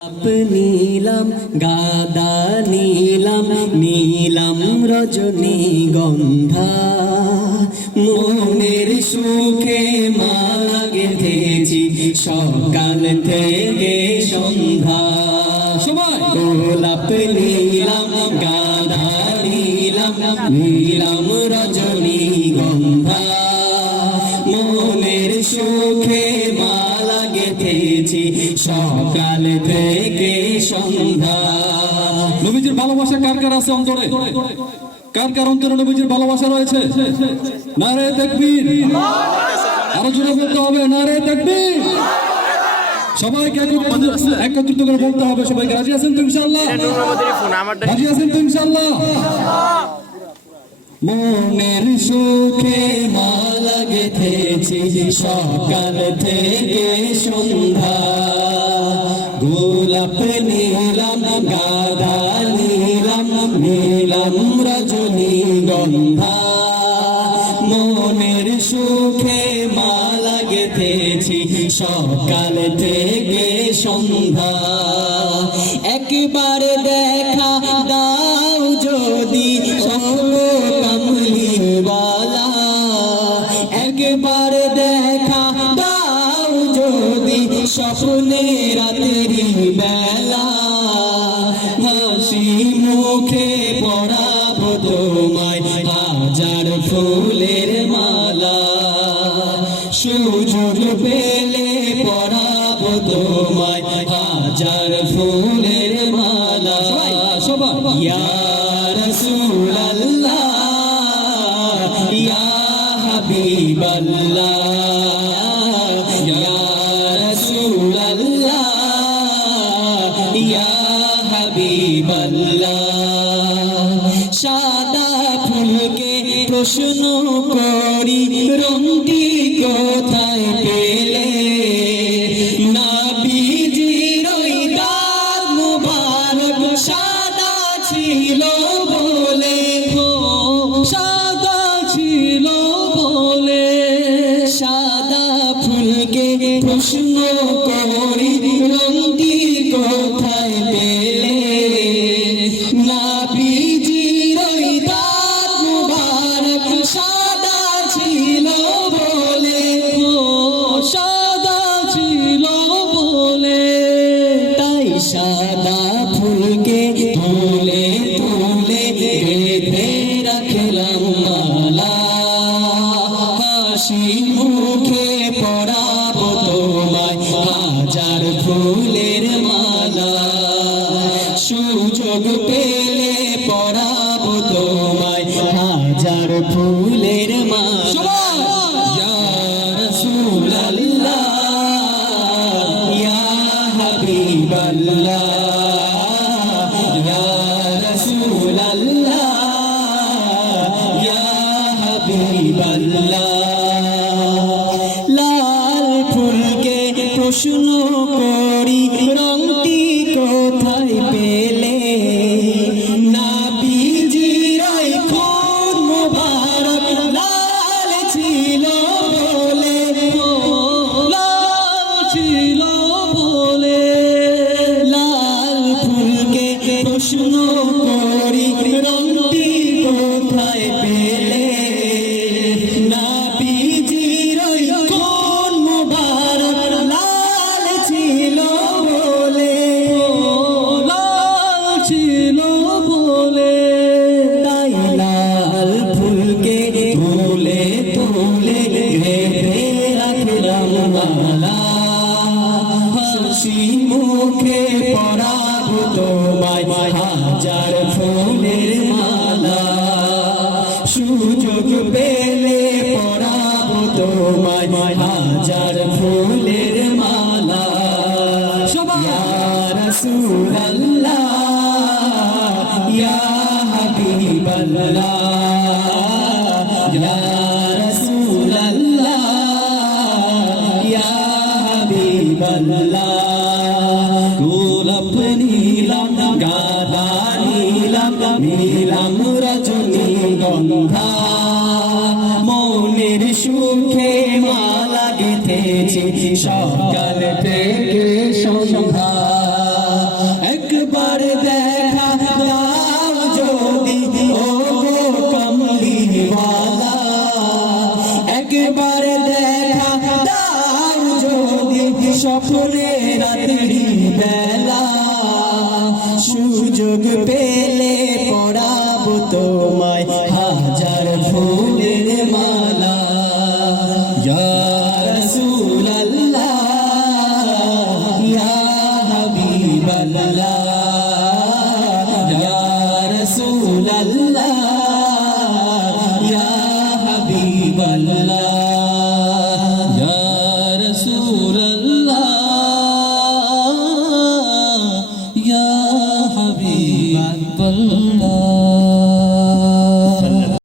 নীলাম গাদা নীলাম নীলাম রজনীগন্ধা মনের সুখে মালা গেঁথেছি সকাল থেকে সন্ধ্যা। গোলাপ নীলাম গাদা নীলাম নীলাম রজনীগন্ধা মনের সুখে মালা গেঁথেছি সকাল থেকে সন্ধ্যা। নবীজির ভালোবাসা কার কার আছে অন্তরে? কার কার অন্তরে নবীজির ভালোবাসা রয়েছে? নারে তাকবীর! আরো জোরে বলতে হবে, নারে তাকবীর! সবাইকে একত্রিত করে বলতে হবে। সবাইকে রাজি আছেন তো ইনশাআল্লাহ? রাজি আছেন তো ইনশাআল্লাহ? মনের সুখে মালা গেঁথেছি সকাল থেকে সন্ধ্যা। গোলাপ নীলাম গাদা নীলাম নীলাম রজনীগন্ধা মনের সুখে মালা গেঁথেছি সকাল থেকে সন্ধ্যা। একবার দেখা দাও যদি কমলিওয়ালা, একবার দেখা দাও যদি স্বপ্নে রাতেরি বেলা, হাসি মুখে পরাবো তোমায় হাজার ফুলের মালা। সুযোগ পেলে পরাবো তোমায় হাজার ফুলের মালা। ইয়া রাসূলুল্লাহ ইয়া হাবিবাল্লাহ ইয়া রাসূলুল্লাহ ইয়া হাবিবাল্লাহ। সাদা ফুলকে প্রশ্ন করি রঙটি কোথায় পেলে? নবীজির ওই দাঁত মুবারক সাদা ছিল বলে, সাদা ছিল বলে। সাদা ফুলকে প্রশ্ন করি রঙটি কোথায় পেলে? নবীজির ওই দাঁত মুবারক সাদা ছিল বলে, সাদা ছিল বলে। তাই সাদা ফুলকে তুলে তুলে গেঁথে রাখলাম মালা, হাসি মুখে পরাবো তোমায় হাজার ফুলের মালা। সুযোগ পেলে পরাবো তোমায় হাজার ফুলের মালা। ইয়া রাসূলুল্লাহ ইয়া হাবিবাল্লাহ ইয়া রাসূলুল্লাহ ইয়া হাবিবাল্লাহ। লাল ফুলকে প্রশ্ন করি রঙটি কোথায় পেলে? নবীজির ওই খুদ মুবারক লাল ছিল বলে, লাল ছিল বলে। লাল ফুলকে প্রশ্ন করি রঙটি কোথায় পেলে? নবীজির ওই খুদ মুবারক লাল ছিল বলে, লাল ছিল বলে। তাই লাল ফুলকে তুলে তুলে গেঁথে রাখলাম মালা, হাসি মুখে পরাবো তোমায় হাজার ফুলের মালা। সুযোগ পেলে পরাবো তোমায় হাজার ফুলের মালা। ইয়া রাসূলুল্লাহ ইয়া হাবিবাল্লাহ ইয়া রাসূলুল্লাহ ইয়া হাবিবাল্লাহ। গোলাপ নীলাম গাদা নীলাম নীলাম রজনীগন্ধা মনের সুখে মালা গেঁথেছি সকাল থেকে সন্ধ্যা। স্বপ্নে রাত্রি বেলা সুযোগ পে